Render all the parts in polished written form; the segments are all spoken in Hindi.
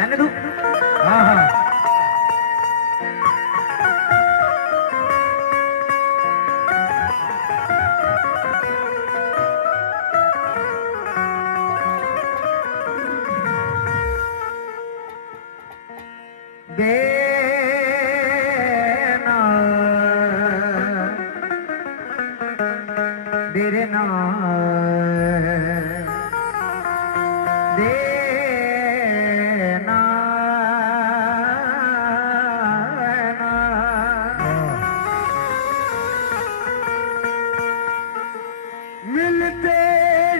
जाने दो। हाँ हाँ देना तेरे ना देना मिलते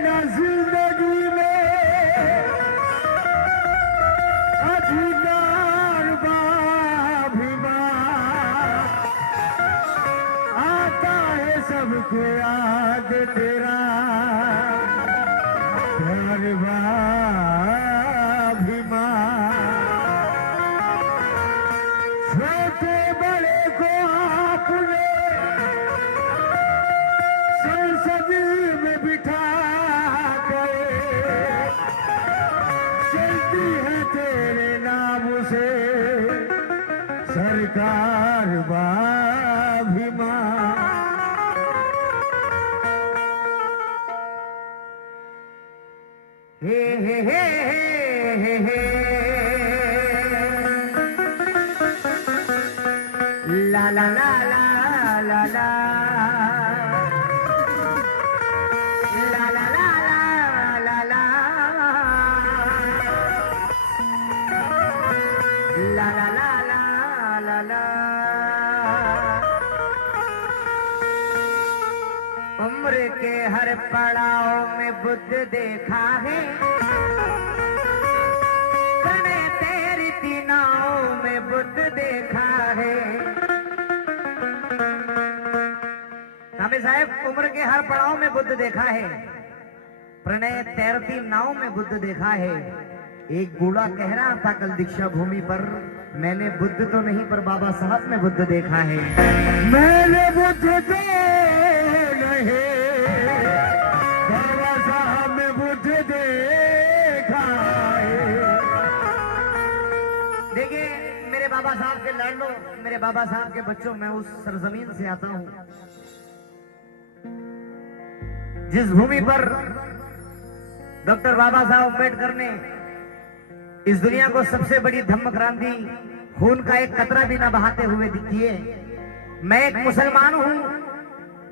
ना जिंदगी में अधिकार आता है सबके याद तेरा प्यार छोटे बड़े को आपने संसद में बिठा कर चलती है तेरे नाम से सरकार हे हे हे हे हे ला ला ला ला ला ला ला ला ला ला ला ला ला ला ला उम्र के हर पड़ाव में बुद्ध देखा है, प्रणय तेरी तीनाओं में बुद्ध देखा है। स्वामी साहब, उम्र के हर पड़ाव में बुद्ध देखा है, प्रणय तैरती नाव में बुद्ध देखा है। एक बूढ़ा कह रहा था कल दीक्षा भूमि पर, मैंने बुद्ध तो नहीं पर बाबा साहब में बुद्ध देखा है। मैंने बुद्ध तो नहीं, बाबा साहब में बुद्ध देखा है। देखिए मेरे बाबा साहब के लाडलों, मेरे बाबा साहब के बच्चों, मैं उस सरजमीन से आता हूं जिस भूमि पर डॉक्टर बाबा साहब अम्बेडकर ने इस दुनिया को सबसे बड़ी धम्म क्रांति, खून का एक कतरा भी ना बहाते हुए दिखिए। मैं एक मुसलमान हूं,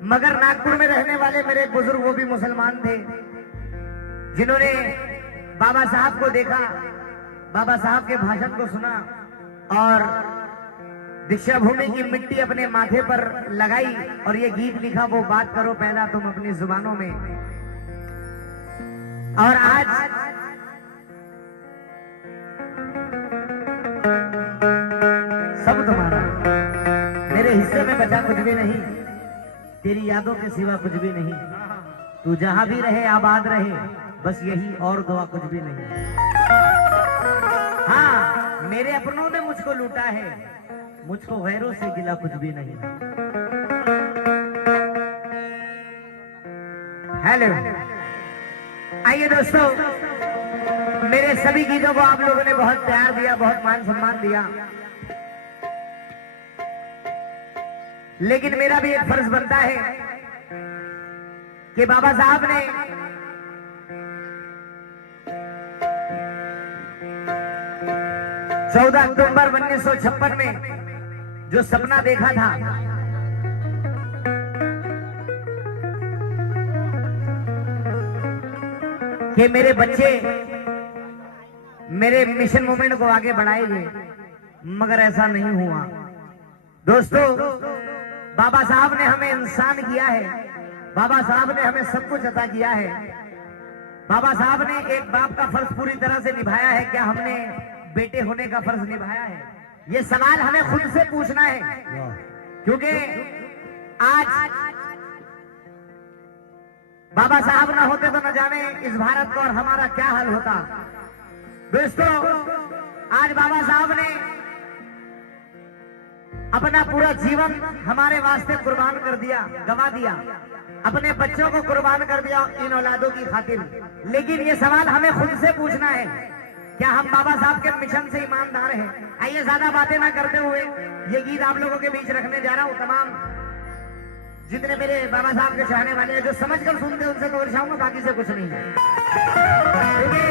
मगर नागपुर में रहने वाले मेरे एक बुजुर्ग वो भी मुसलमान थे, जिन्होंने बाबा साहब को देखा, बाबा साहब के भाषण को सुना और दीक्षा भूमि की मिट्टी अपने माथे पर लगाई और ये गीत लिखा, वो बात करो पहला तुम अपनी जुबानों में। और आज सब तुम्हारा, मेरे हिस्से में बचा कुछ भी नहीं, तेरी यादों के सिवा कुछ भी नहीं। तू जहां भी रहे आबाद रहे, बस यही और दुआ कुछ भी नहीं। हाँ, मेरे अपनों ने मुझको लूटा है, मुझको गैरों से गिला कुछ भी नहीं। हेलो, आइए दोस्तों, मेरे सभी गीतों को आप लोगों ने बहुत प्यार दिया, बहुत मान सम्मान दिया, लेकिन मेरा भी एक फर्ज बनता है कि बाबा साहब ने चौदह अक्टूबर 1956 में जो सपना देखा था, कि मेरे बच्चे मेरे मिशन मूवमेंट को आगे बढ़ाएंगे, मगर ऐसा नहीं हुआ। दोस्तों, बाबा साहब ने हमें इंसान किया है, बाबा साहब ने हमें सब कुछ अता किया है। बाबा साहब ने एक बाप का फर्ज पूरी तरह से निभाया है। क्या हमने बेटे होने का फर्ज निभाया है? ये सवाल हमें खुद से पूछना है, क्योंकि आज बाबा साहब ना होते तो न जाने इस भारत का और हमारा क्या हाल होता। दोस्तों, आज बाबा साहब ने अपना पूरा जीवन हमारे वास्ते कुर्बान कर दिया, गवा दिया, अपने बच्चों को कुर्बान कर दिया इन औलादों की खातिर। लेकिन ये सवाल हमें खुद से पूछना है क्या हम बाबा साहब के मिशन से ईमानदार हैं? आइए ज्यादा बातें ना करते हुए ये गीत आप लोगों के बीच रखने जा रहा हूँ। तमाम जितने मेरे बाबा साहब के चाहने वाले हैं, जो समझ कर सुनते हैं उनसे कवर चाहूंगा, बाकी से कुछ नहीं है। क्योंकि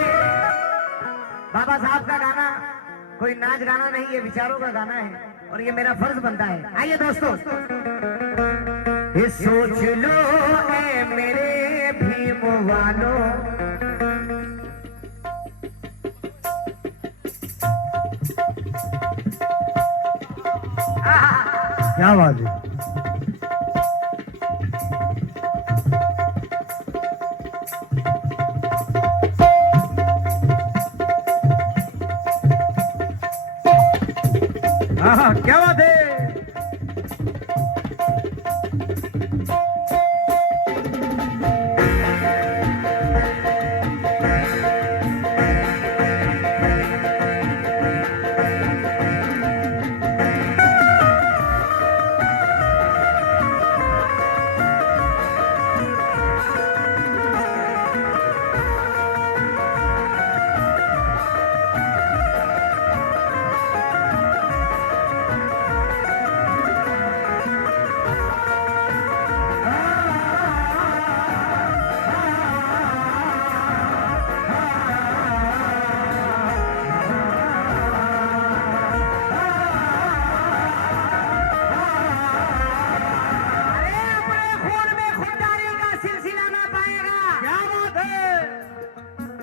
बाबा साहब का गाना कोई नाच गाना नहीं, ये विचारों का गाना है और ये मेरा फर्ज बनता है। आइए दोस्तों, ये सोच लो ऐ मेरे भीम वालों, क्या बात है। हाँ, क्या बात है।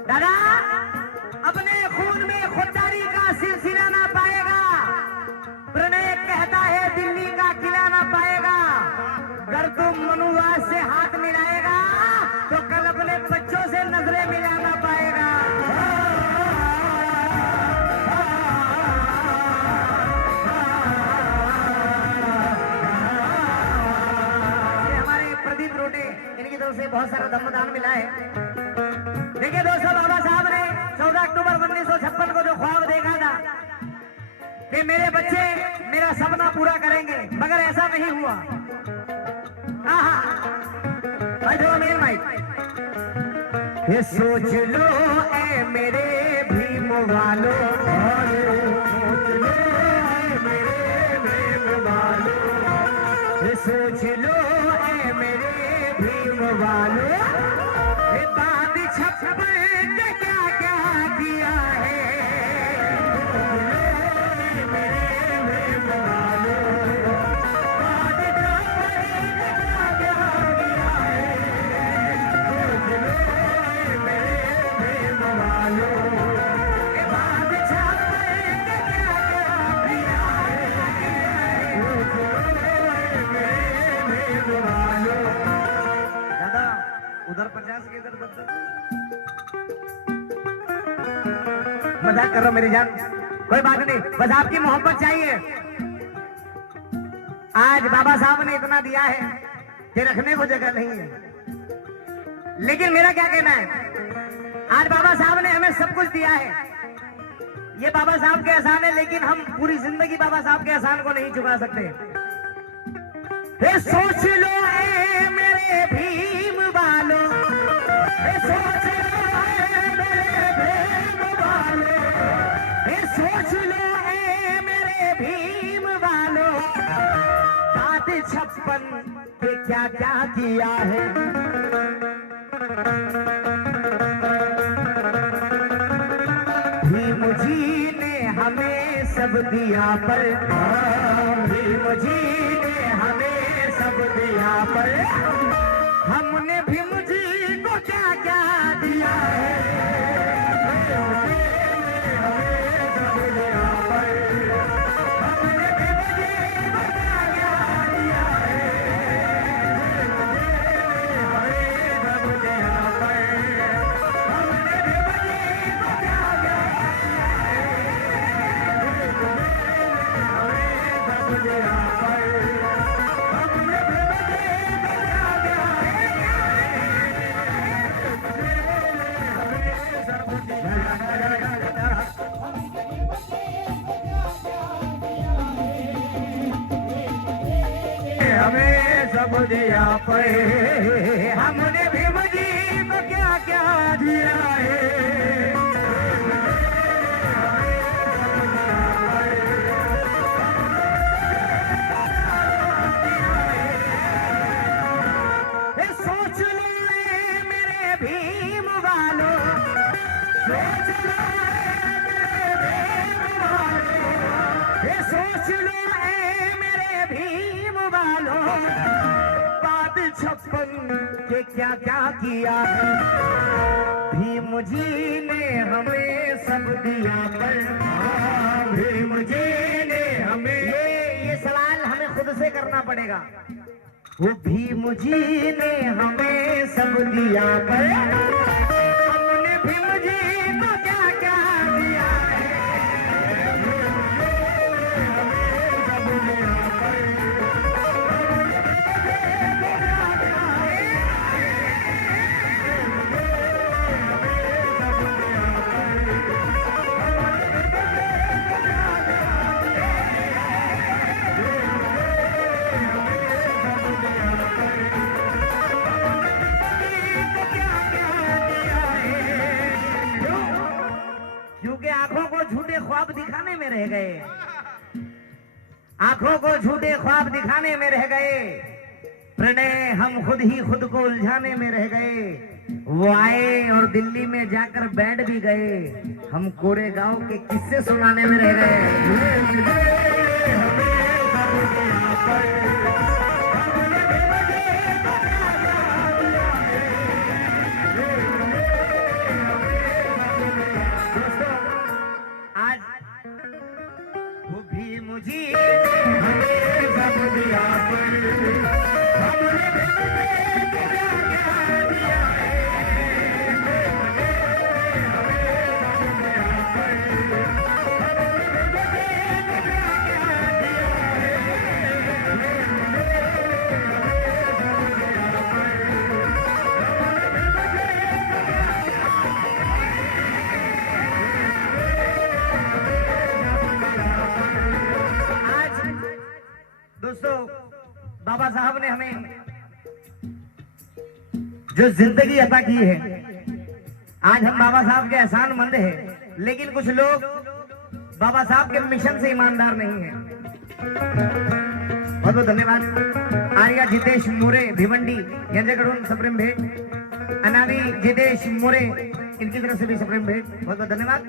दादा अपने खून में खुददारी का सिलसिला ना पाएगा। प्रणय कहता है दिल्ली का किला ना पाएगा। अगर तुम मनुवास से हाथ मिलाएगा तो कल अपने बच्चों से नजरें मिला ना पाएगा। ये हमारे प्रदीप रोटे, इनकी तरफ से बहुत सारा दमदान मिला है। देखिए दोस्तों, बाबा साहब ने 14 अक्टूबर 1956 को जो ख्वाब देखा था कि मेरे बच्चे मेरा सपना पूरा करेंगे, मगर ऐसा नहीं हुआ। भाई थोड़ा मेरे भाई, ये सोच लो ऐ मेरे भीम वालों, सोच लो ऐ मेरे भीम वालों, ये सोच लो ऐ मेरे भीम वालों, ने क्या क्या किया है मेरे भीम वालों, दादा उधर 50 के इधर 10। मजाक कर रहा मेरी जान, कोई बात नहीं, बस आपकी मोहब्बत चाहिए। आज बाबा साहब ने इतना दिया है कि रखने को जगह नहीं है। लेकिन मेरा क्या कहना है, आज बाबा साहब ने हमें सब कुछ दिया है, ये बाबा साहब के एहसान है, लेकिन हम पूरी जिंदगी बाबा साहब के एहसान को नहीं चुका सकते। सोच लो ऐ मेरे भीम वालों, सोच लो ऐ मेरे भीम वालों, सोच लो ऐ मेरे भीम वालों, 56 के क्या क्या किया है। भीम जी ने हमें सब दिया पर, भीम जी ने हमें सब दिया पर, हमने भीम जी को क्या क्या दिया है। हमें सब दिया पे, हमने भीम जी को क्या क्या दिया है। भीम वालों, सोच लो सोच लो ऐ मेरे भीम वालों, बाद 56 के क्या क्या किया है भीम जी ने हमें सब दिया पर, भीम जी ने हमें, ये सवाल हमें खुद से करना पड़ेगा। वो भीम जी ने हमें सब दिया पर हमने भीम जी को क्या क्या दिया है, क्योंकि आंखों को झूठे ख्वाब दिखाने में रह गए, आंखों को झूठे ख्वाब दिखाने में रह गए, प्रणय हम खुद ही खुद को उलझाने में रह गए। वो आए और दिल्ली में जाकर बैठ भी गए, हम कोरेगांव के किस्से सुनाने में रह गए। दोस्तों, बाबा साहब ने हमें जो जिंदगी अता की है, आज हम बाबा साहब के एहसानमंद हैं, लेकिन कुछ लोग बाबा साहब के मिशन से ईमानदार नहीं हैं। बहुत बहुत धन्यवाद। आर्या जितेश मोरे भिवंडी यांच्याकडून सप्रेम भेट, अनावी जितेश मोरे इनकी तरफ से भी सप्रेम भेट, बहुत बहुत धन्यवाद।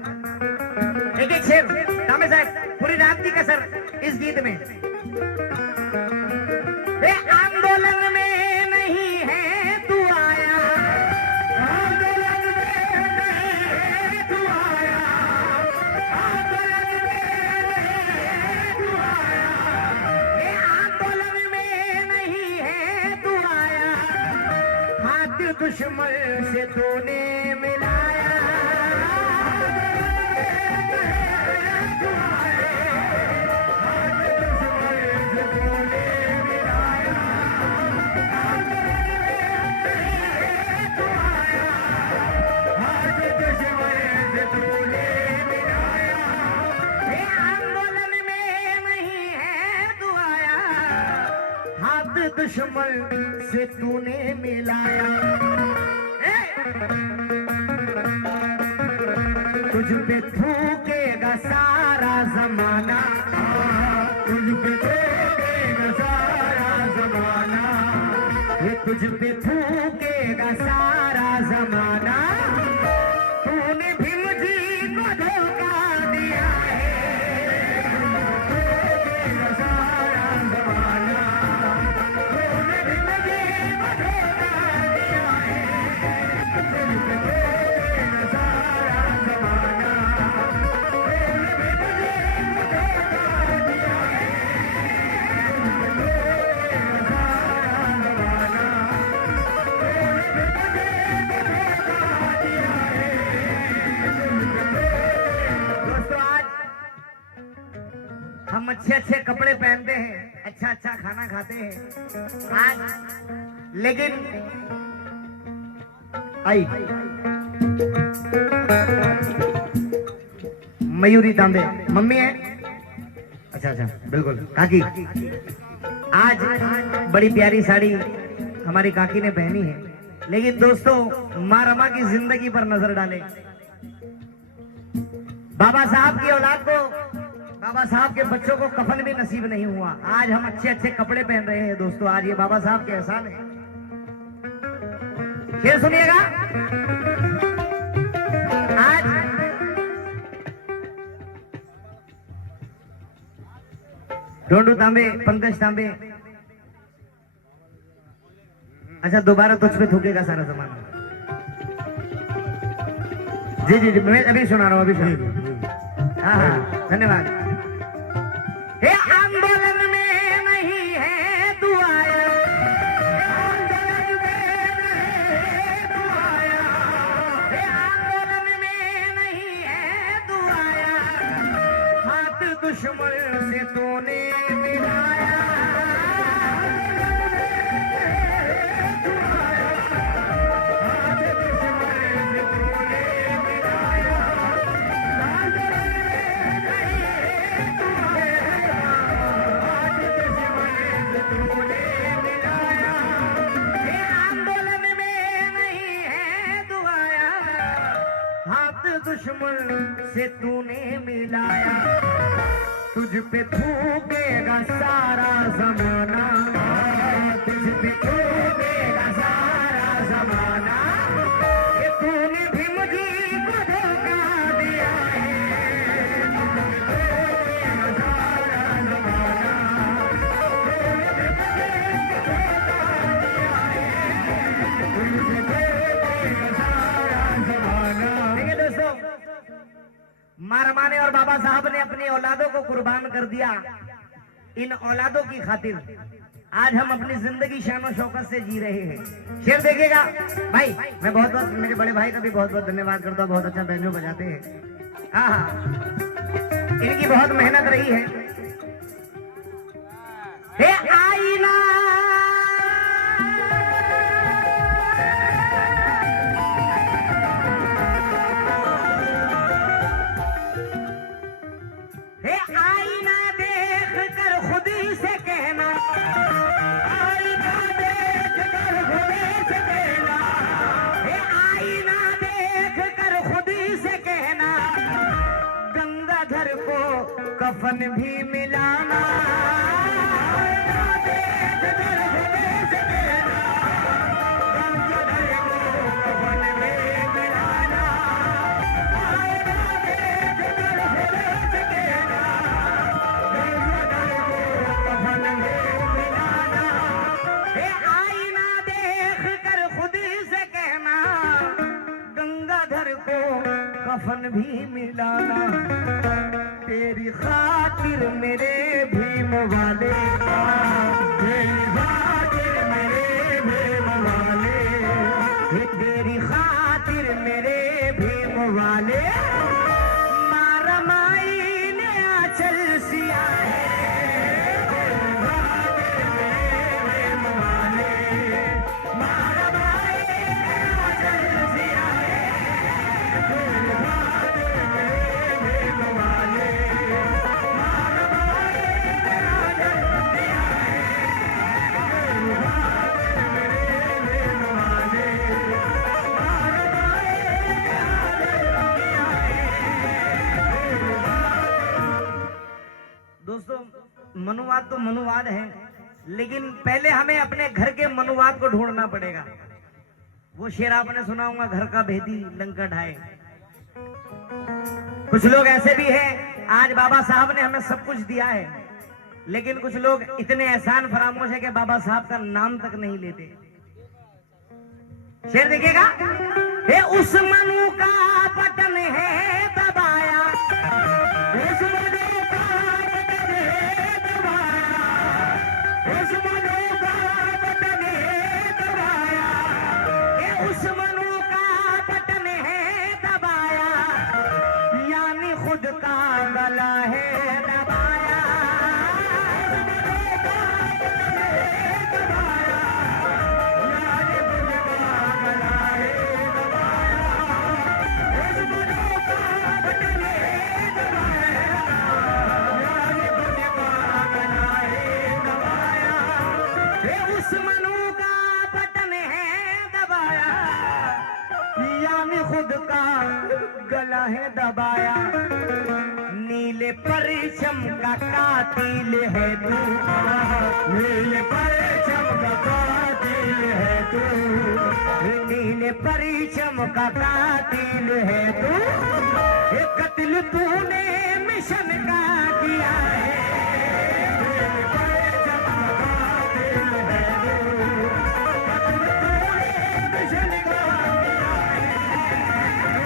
एक एक शेर तामे साहब, पूरी रात की कसर इस गीत में। आंदोलन में नहीं है तू आया, आंदोलन में नहीं है तू आया, आंदोलन में नहीं है तू आया, ये आंदोलन में नहीं है तू आया, हाथ दुश्मन से तूने मिलाया, दुश्मन से तूने मिलाया, तुझ पे थूकेगा सारा जमाना, तुझ पे थूकेगा सारा जमाना, ये तुझ पे थूकेगा सारा जमाना, तूने भीम जी को धोखा दिया है, थूकेगा सारा जमाना, हम अच्छे अच्छे कपड़े पहनते हैं, अच्छा अच्छा खाना खाते हैं आज, लेकिन आई मयूरी तांबे मम्मी है, अच्छा अच्छा बिल्कुल काकी, आज बड़ी प्यारी साड़ी हमारी काकी ने पहनी है, लेकिन दोस्तों माँ रमा की जिंदगी पर नजर डालें। बाबा साहब की औलाद को, बाबा साहब के बच्चों को कफन भी नसीब नहीं हुआ, आज हम अच्छे अच्छे कपड़े पहन रहे हैं दोस्तों, आज ये बाबा साहब के एहसान है। शेर सुनिएगा। आज डोंडू तांबे, पंकज तांबे, अच्छा दोबारा तुझ पे थूकेगा सारा सामान। जी जी जी, मैं अभी सुना रहा हूँ, अभी सुना। हाँ हाँ, धन्यवाद। हे आंदोलन में नहीं है तू आया, आंदोलन में नहीं है तू आया, हे आंदोलन में नहीं है तू आया, हाथ दुश्मन से तूने मिलाया, दुश्मन से तूने मिलाया, तुझ पे थूकेगा सारा जमाना, तुझ पे थूकेगा सारा जमाना, कि तूने भी मुझे को धोखा दिया है, थूकेगा सारा जमाना, तूने भी मुझे को धोखा दिया है, सारा जमाना। देखिए दोस्तों, मारमाने और बाबा साहब ने अपनी औलादों को कुर्बान कर दिया। इन औलादों की खातिर आज हम अपनी जिंदगी शान शौकत से जी रहे हैं। शेर देखिएगा भाई, मैं बहुत बहुत मेरे बड़े भाई का भी बहुत बहुत धन्यवाद करता हूँ, बहुत अच्छा बैंजो बजाते हैं। हाँ हाँ, इनकी बहुत मेहनत रही है। हे आईना कफन भी मिलाना, कफन भी मिलाना, कफन भी मिलाना, हे आईना देख कर खुद से कहना, गंगाधर को कफन भी मिलाना, तेरी खातिर मेरे भीम वाले, तेरी खातिर मेरे भीम वाले, तेरी खातिर मेरे भीम वाले, मारा माई ने आंचल सिया है, तेरी खातिर मेरे भीम वाले, मारा माई ने आंचल सिया है, तेरी खातिर मेरे भीम वाले। दोस्तों, मनुवाद तो मनुवाद है, लेकिन पहले हमें अपने घर के मनुवाद को ढूंढना पड़ेगा। वो शेर आपने सुना होगा, घर का भेदी लंका ढाए। कुछ लोग ऐसे भी हैं, आज बाबा साहब ने हमें सब कुछ दिया है, लेकिन कुछ लोग इतने एहसान फरामोश है कि बाबा साहब का नाम तक नहीं लेते। शेर देखिएगा। हे उस मनु का बटन है दबाया, उस मनु का बटन है दबाया, उस मनु का बटन है दबाया, हे उस मनु का बटन है दबाया, यानी खुद का गला है दबाया, जवान खुद का गला है दबाया, नीले परिचम का कातिल है तू, नीले परिचम का कातिल है तू, नीले परिचम का कातिल है तू, ये कत्ल तूने मिशन का किया है, नीले परिचम का कातिल है तू, कत्ल तूने मिशन का किया है,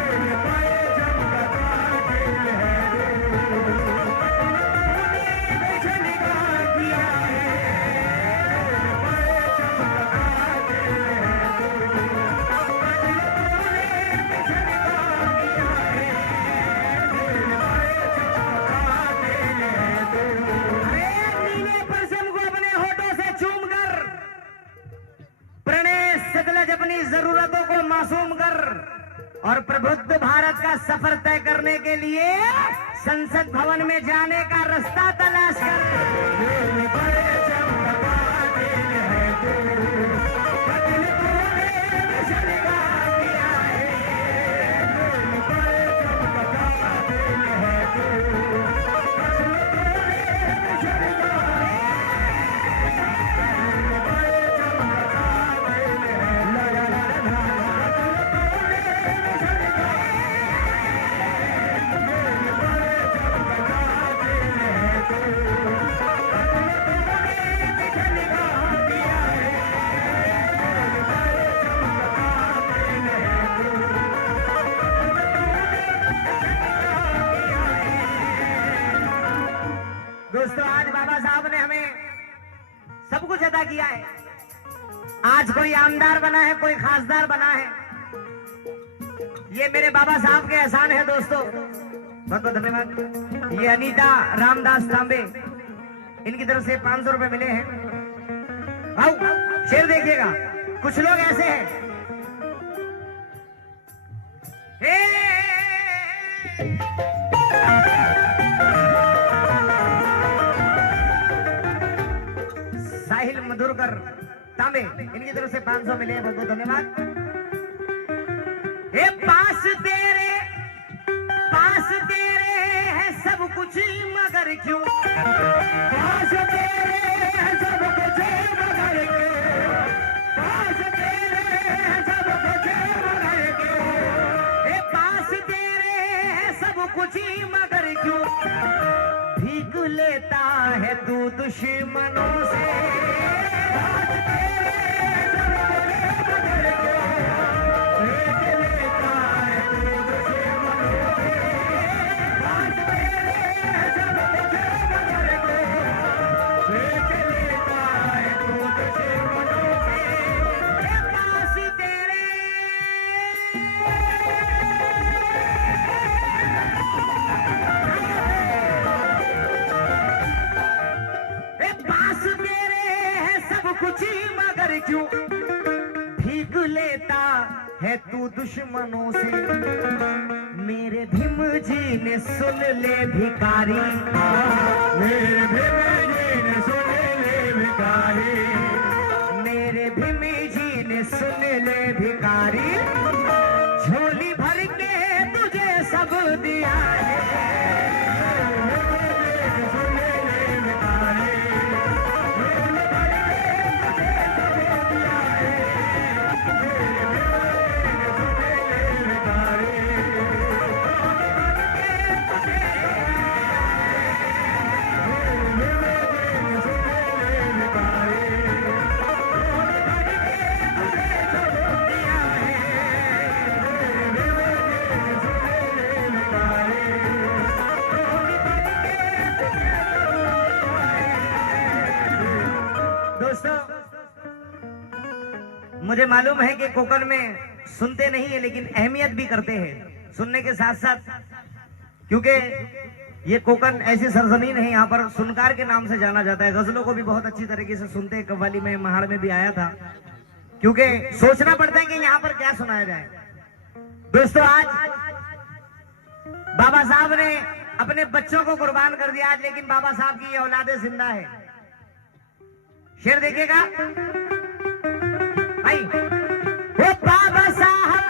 नीले परिचम का कातिल है तू, मिशन का किया है, नीले परचम को अपने होठों से चूम कर प्रणय सतलज अपनी जरूरतों को मासूम कर और प्रबुद्ध भारत का सफर तय करने के लिए संसद भवन में जाने का रास्ता तलाश कर। नीले परिचम का कातिल है तू, कत्ल तूने मिशन का किया है, नीले परिचम का कातिल है तू, कत्ल तूने मिशन का दोस्तों, आज बाबा साहब ने हमें सब कुछ अदा किया है। आज कोई आमदार बना है, कोई खासदार बना है, ये मेरे बाबा साहब के एहसान है। दोस्तों, बहुत बहुत धन्यवाद। ये अनीता रामदास तांबे, इनकी तरफ से 500 रुपए मिले हैं। आओ शेर देखिएगा, कुछ लोग ऐसे हैं, साहिल मधुरकर तांबे, इनकी तरफ से 500 मिले हैं। बहुत बहुत धन्यवाद। ए पास तेरे है सब कुछ मगर क्यों, पास तेरे है सब कुछ मगर क्यों, पास तेरे है सब कुछ मगर क्यों, ए पास तेरे है सब कुछ मगर क्यों, भीख लेता है तू दुश्मनों से, पास तेरे है सब कुछ मगर क्यों, भीख लेता है तू दुश्मनों से, पास तेरे है सब कुछ मगर क्यों, भीख लेता है तू दुश्मनों से, ए पास तेरे ए पास तेरे है सब कुछ मगर क्यों, भीख लेता है तू दुश्मनों से, मेरे भीम जी ने सुन ले भिखारी, मेरे भीम जी ने सुन ले भिखारी, मेरे भीम जी ने सुन ले भिखारी, झोली भर के तुझे सब दिया है, सुन ले भिखारी, झोली भर के तुझे सब दिया है, सुन ले भिखारी, दोस्तों, मुझे मालूम है कि कोकण में सुनते नहीं है, लेकिन अहमियत भी करते हैं सुनने के साथ साथ, क्योंकि ये कोकण ऐसी सरजमीन है, यहाँ पर सुनकार के नाम से जाना जाता है। गजलों को भी बहुत अच्छी तरीके से सुनते हैं। कव्वाली में, महाड़ में भी आया था, क्योंकि सोचना पड़ता है कि यहाँ पर क्या सुनाया जाए। दोस्तों, आज बाबा साहब ने अपने बच्चों को कुर्बान कर दिया आज, लेकिन बाबा साहब की ये औलादे जिंदा है। शेर देखिएगा भाई। वो बाबा साहब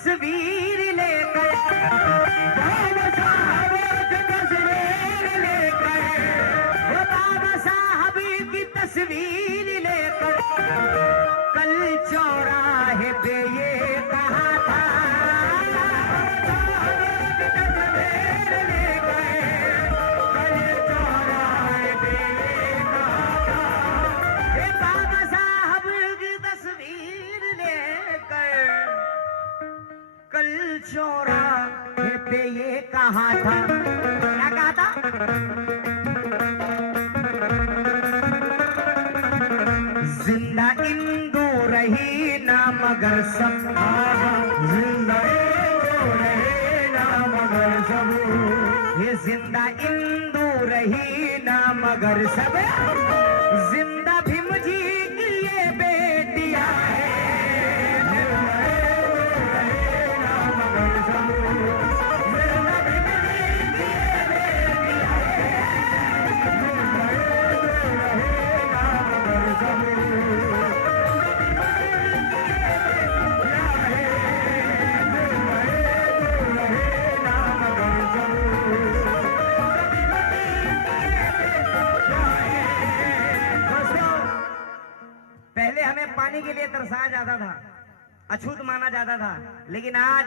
तस्वीर लेकर, बाबा साहब की तस्वीर लेकर, वो बाबा साहब की तस्वीर लेकर कल चौराहे पे ये कहा था, तस्वीर लेकर, कल चौराहे पे ये कहा था। ये बाबा साहब की तस्वीर लेकर कल चौराहे पे ये कहा था। क्या कहा था? जिंदा इंदू रही ना मगर सब, जिंदा रहे ना मगर सब, ये जिंदा इंदू रही ना मगर सब, जिंदा भीम जी की ये बेटिया है। पहले हमें पानी के लिए तरसाया जाता था, अछूत माना जाता था, लेकिन आज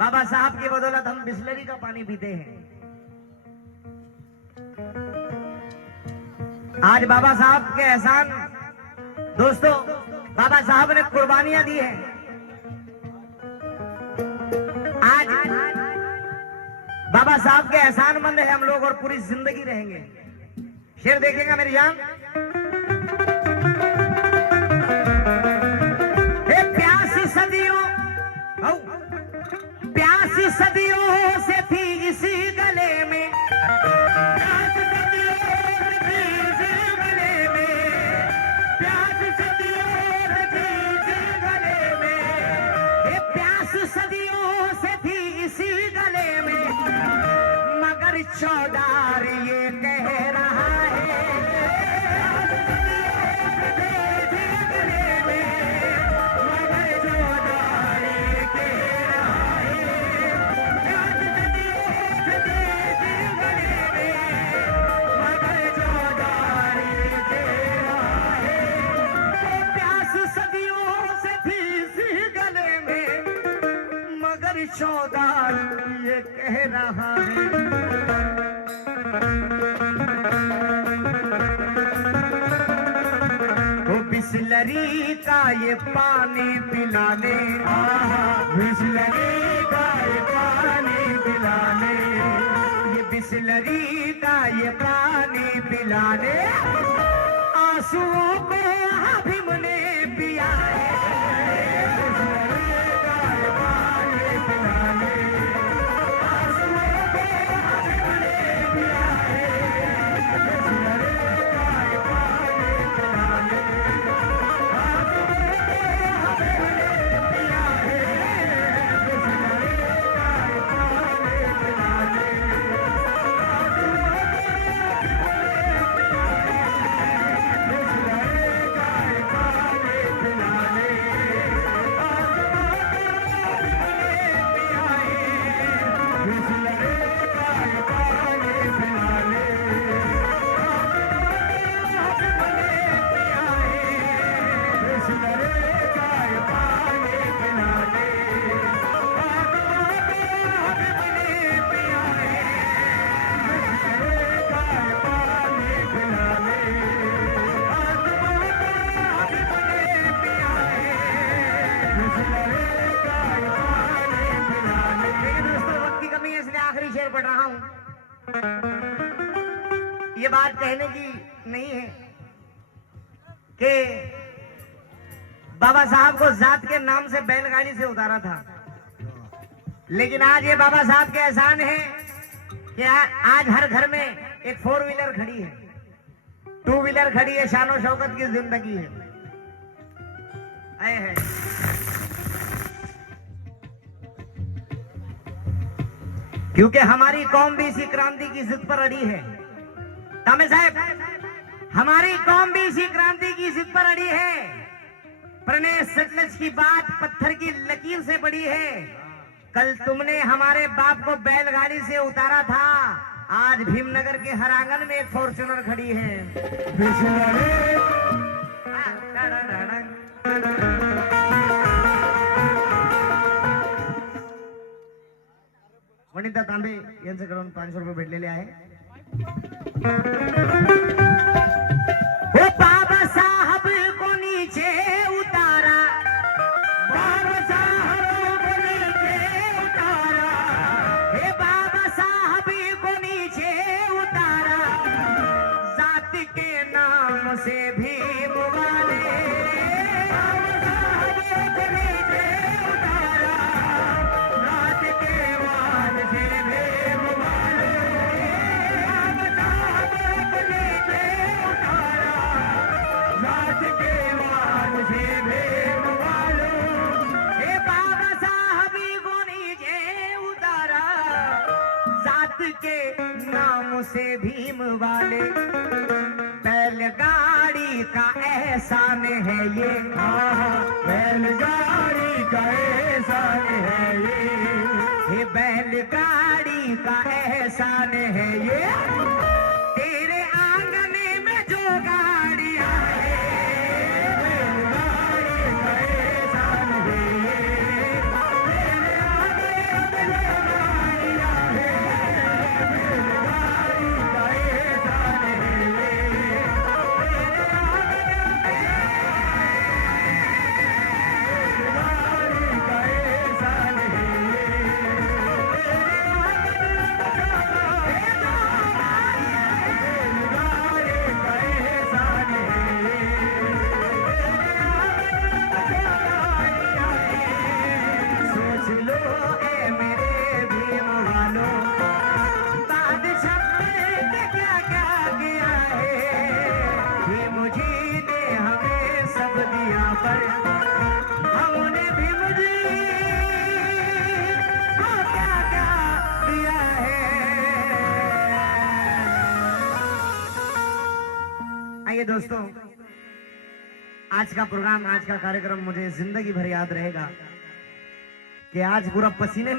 बाबा साहब की बदौलत हम बिस्लरी का पानी पीते हैं। आज बाबा साहब के एहसान, दोस्तों, बाबा साहब ने कुर्बानियां दी है। आज बाबा साहब के एहसानमंद है हम लोग और पूरी जिंदगी रहेंगे। शेर देखेगा मेरी जान। प्यासी सदियों से थी इसी गले में, प्यास सदियों से थी इसी गले में, प्यास सदियों से थी इसी गले में, ये प्यास सदियों से थी इसी गले में, मगर चौधार ये कह रहा है, चौधार ये कह रहा है। वो बिस्लरी का ये पानी पिलाने, बिस्लरी का ये पानी पिलाने, ये बिस्लरी का ये पानी पिलाने, आंसुओं को हबीब ने पिया है। पढ़ रहा हूं। ये बात कहने की नहीं है कि बाबा साहब को जात के नाम से बैलगाड़ी से उतारा था, लेकिन आज ये बाबा साहब के एहसान है कि आज हर घर में एक 4 व्हीलर खड़ी है, 2 व्हीलर खड़ी है। शानो शौकत की जिंदगी है। क्योंकि हमारी कौम भी इसी क्रांति की जिद पर अड़ी है। तामे साहब, हमारी कौम भी इसी क्रांति की जिद पर अड़ी है। प्रणय सतलज की बात पत्थर की लकीर से बड़ी है। कल तुमने हमारे बाप को बैलगाड़ी से उतारा था, आज भीमनगर के हर आंगन में एक फॉर्च्यूनर खड़ी है। वनिता तांबे यांच्याकडून 500 रुपये भेटलेले आहे। ओ बाबा साहब को नीचे उतारा, बाबा साहब को नीचे उतारा, हे बाबा साहब को नीचे उतारा, जात के नाम से भीम वाले। बाबा साहब को नीचे उतारा, रात के वाद से भीम वाले। बाबा साहब को नीचे उतारा, रात के वाद से भीम वाले। हे बाबा साहब को नीचे उतारा, जात के नाम से भीम वाले। बैलगाड़ी का एहसान है ये, बैलगाड़ी का एहसान है ये, हे बैलगाड़ी का एहसान है ये। तेरे आंगन में जो गाड़ियां है, बैलगाड़ी का एहसान है ये, तेरे आगे बैलगाड़ियां हैं, बैलगाड़ी का एहसान है ये, तेरे आगे बैलगाड़ी का एहसान है सोच लो ए मेरे भीम वालों, बादशाह ने क्या क्या किया है। भीम जी ने हमें सब दिया, पर हमने भीम जी को क्या क्या दिया है। आइए दोस्तों, आज का प्रोग्राम, आज का कार्यक्रम मुझे जिंदगी भर याद रहेगा कि आज पूरा पसीने में